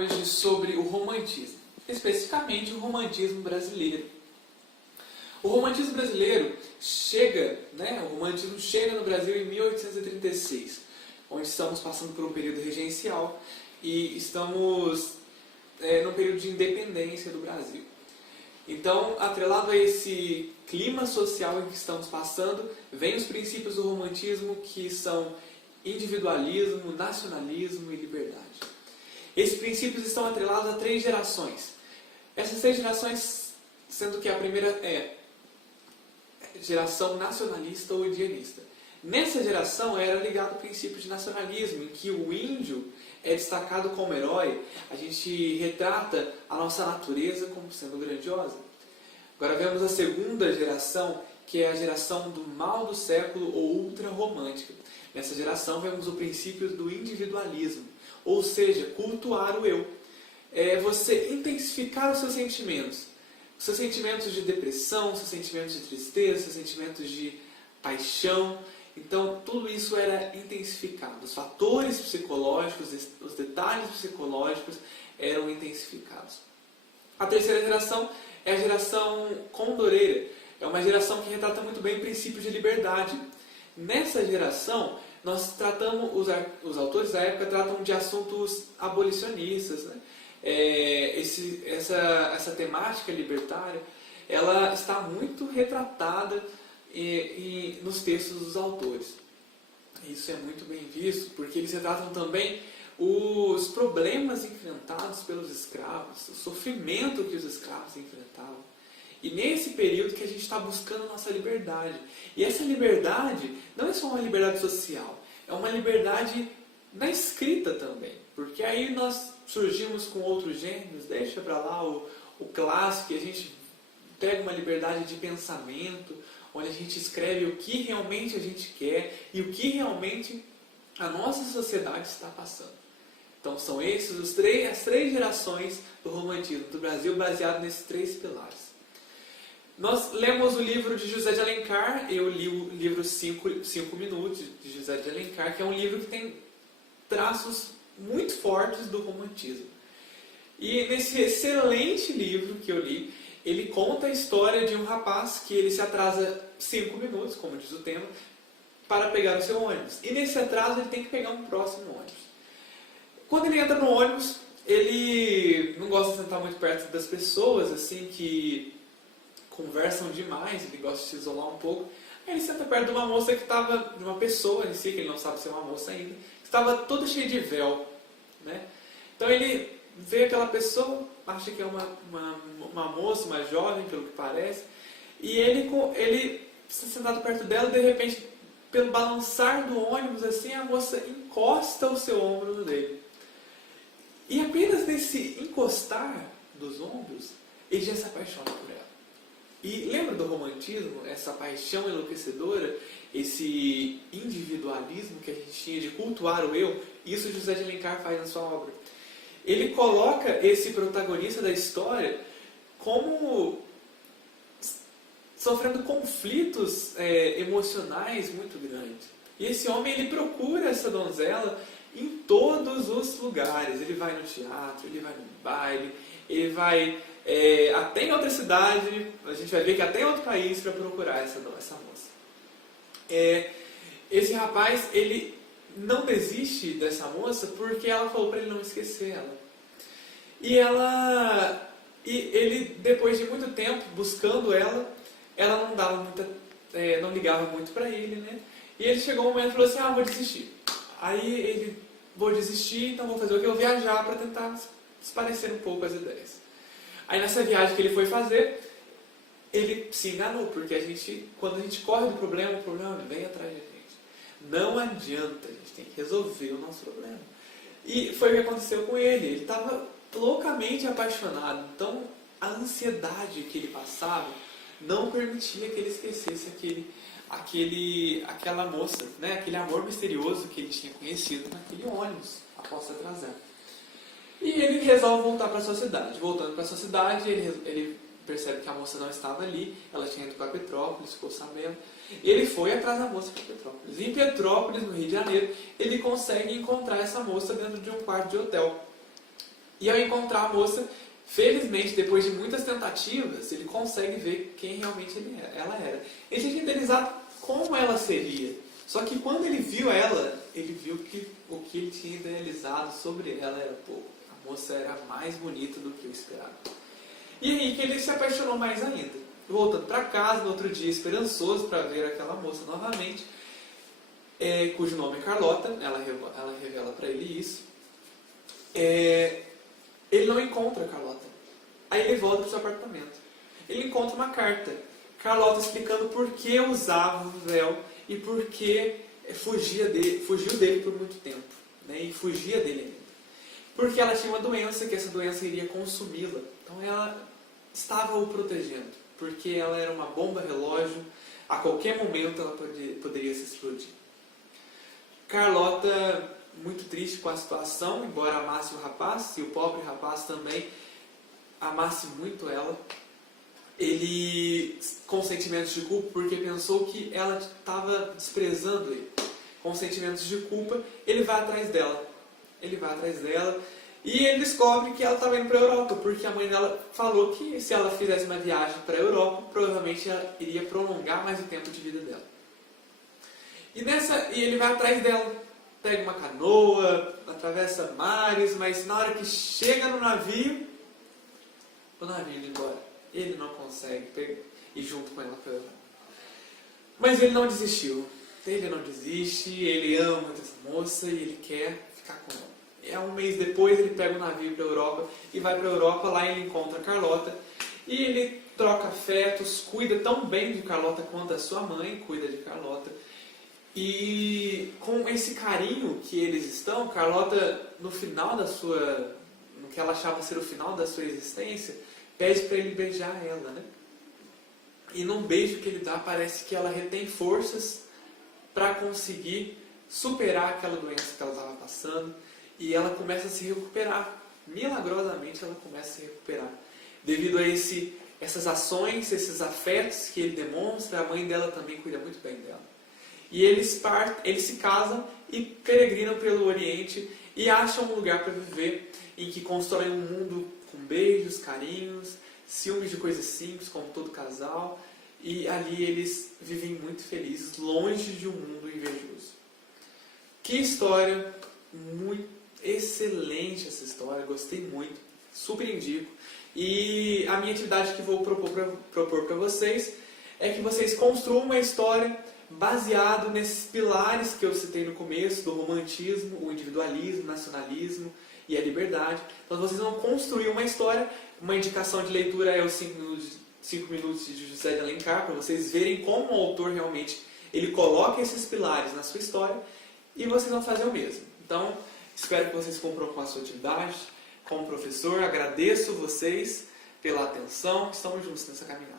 hoje sobre o romantismo, especificamente o romantismo brasileiro. O romantismo brasileiro o romantismo chega no Brasil em 1836, onde estamos passando por um período regencial e estamos num período de independência do Brasil. Então, atrelado a esse clima social em que estamos passando, vem os princípios do romantismo, que são individualismo, nacionalismo e liberdade. Esses princípios estão atrelados a 3 gerações. Essas 3 gerações, sendo que a primeira é geração nacionalista ou indianista. Nessa geração era ligado ao princípio de nacionalismo, em que o índio é destacado como herói, a gente retrata a nossa natureza como sendo grandiosa. Agora vemos a segunda geração, que é a geração do mal do século ou ultra-romântica. Nessa geração vemos o princípio do individualismo, ou seja, cultuar o eu. É você intensificar os seus sentimentos de depressão, seus sentimentos de tristeza, seus sentimentos de paixão. Então, tudo isso era intensificado. Os fatores psicológicos, os detalhes psicológicos eram intensificados. A terceira geração é a geração condoreira. É uma geração que retrata muito bem o princípio de liberdade. Nessa geração, os autores da época tratam de assuntos abolicionistas, né? Essa temática libertária, ela está muito retratada nos textos dos autores. Isso é muito bem visto, porque eles retratam também os problemas enfrentados pelos escravos, o sofrimento que os escravos enfrentavam. E nesse período que a gente está buscando a nossa liberdade. E essa liberdade não é só uma liberdade social, é uma liberdade na escrita também. Porque aí nós surgimos com outros gêneros, deixa para lá o clássico, e a gente pega uma liberdade de pensamento, onde a gente escreve o que realmente a gente quer e o que realmente a nossa sociedade está passando. Então são esses as 3 gerações do romantismo do Brasil, baseado nesses 3 pilares. Nós lemos o livro de José de Alencar, eu li o livro 5 Minutos, de José de Alencar, que é um livro que tem traços muito fortes do romantismo. E nesse excelente livro que eu li, ele conta a história de um rapaz que ele se atrasa 5 minutos, como diz o tema, para pegar o seu ônibus. E nesse atraso ele tem que pegar um próximo ônibus. Quando ele entra no ônibus, ele não gosta de sentar muito perto das pessoas, assim, que conversam demais, ele gosta de se isolar um pouco. Aí ele senta perto de uma moça que estava, de uma pessoa em si, que ele não sabe se é uma moça ainda, que estava toda cheia de véu, né? Então ele vê aquela pessoa, acha que é uma moça, uma jovem, pelo que parece, e ele está sentado perto dela e de repente, pelo balançar do ônibus, assim, a moça encosta o seu ombro no dele. E apenas nesse encostar dos ombros, ele já se apaixona por ela. E lembra do romantismo, essa paixão enlouquecedora, esse individualismo que a gente tinha de cultuar o eu? Isso José de Alencar faz na sua obra. Ele coloca esse protagonista da história como sofrendo conflitos emocionais muito grandes. E esse homem, ele procura essa donzela em todos os lugares. Ele vai no teatro, ele vai no baile, ele vai até em outra cidade, a gente vai ver que até em outro país para procurar essa moça. Esse rapaz, ele não desiste dessa moça porque ela falou para ele não esquecer ela. E ele, depois de muito tempo buscando ela não dava não ligava muito para ele, né? E ele chegou um momento e falou assim: vou desistir. Aí ele, vou desistir, então vou fazer o que? Eu viajar para tentar esparecer um pouco as ideias. Aí nessa viagem que ele foi fazer, ele se enganou, porque quando a gente corre do problema, o problema vem atrás da gente. Não adianta, a gente tem que resolver o nosso problema. E foi o que aconteceu com ele. Ele estava loucamente apaixonado. Então, a ansiedade que ele passava não permitia que ele esquecesse aquela moça, né? Aquele amor misterioso que ele tinha conhecido naquele ônibus, após se atrasar. E ele resolve voltar para a sua cidade. Voltando para a sua cidade, ele percebe que a moça não estava ali, ela tinha ido para Petrópolis, ficou sabendo. E ele foi atrás da moça para Petrópolis. E em Petrópolis, no Rio de Janeiro, ele consegue encontrar essa moça dentro de um quarto de hotel. E ao encontrar a moça, felizmente, depois de muitas tentativas, ele consegue ver quem realmente ela era. Ele tinha idealizado como ela seria. Só que quando ele viu ela, ele viu que o que ele tinha idealizado sobre ela era pouco. A moça era mais bonita do que eu esperava. E aí que ele se apaixonou mais ainda. Voltando para casa no outro dia, esperançoso para ver aquela moça novamente, cujo nome é Carlota, ela revela para ele isso. Ele não encontra a Carlota. Aí ele volta para o seu apartamento. Ele encontra uma carta. Carlota explicando por que usava o véu e por que fugiu dele por muito tempo. Né? E fugia dele ainda. Porque ela tinha uma doença, que essa doença iria consumi-la. Então ela estava o protegendo. Porque ela era uma bomba relógio. A qualquer momento ela poderia se explodir. Carlota, muito triste com a situação, embora amasse o rapaz, e o pobre rapaz também amasse muito ela, ele, com sentimentos de culpa, porque pensou que ela estava desprezando ele, com sentimentos de culpa, ele vai atrás dela. E ele descobre que ela estava indo para a Europa, porque a mãe dela falou que se ela fizesse uma viagem para a Europa, provavelmente ela iria prolongar mais o tempo de vida dela. E ele vai atrás dela, pega uma canoa, atravessa mares, mas na hora que chega no navio, o navio indo embora. Ele não consegue ir junto com ela para a Europa. Mas ele não desistiu. Ele não desiste, ele ama muito essa moça e ele quer ficar com ela. Um mês depois ele pega o navio para a Europa e vai para a Europa, lá ele encontra a Carlota e ele troca afetos, cuida tão bem de Carlota quanto a sua mãe cuida de Carlota. E com esse carinho que eles estão, Carlota, no que ela achava ser o final da sua existência, pede para ele beijar ela, né? E num beijo que ele dá, parece que ela retém forças para conseguir superar aquela doença que ela estava passando. E ela começa a se recuperar. Milagrosamente ela começa a se recuperar. Devido a essas ações, esses afetos que ele demonstra, a mãe dela também cuida muito bem dela. E eles se casam e peregrinam pelo Oriente e acham um lugar para viver, em que constroem um mundo com beijos, carinhos, ciúmes de coisas simples, como todo casal. E ali eles vivem muito felizes, longe de um mundo invejoso. Que história muito excelente essa história, gostei muito, super indico. E a minha atividade que vou propor para vocês é que vocês construam uma história baseado nesses pilares que eu citei no começo, do romantismo, o individualismo, o nacionalismo e a liberdade. Então vocês vão construir uma história. Uma indicação de leitura é os 5 minutos de José de Alencar, para vocês verem como o autor realmente ele coloca esses pilares na sua história, e vocês vão fazer o mesmo. Então, espero que vocês cumpram com a sua atividade. Como professor, agradeço vocês pela atenção. Estamos juntos nessa caminhada.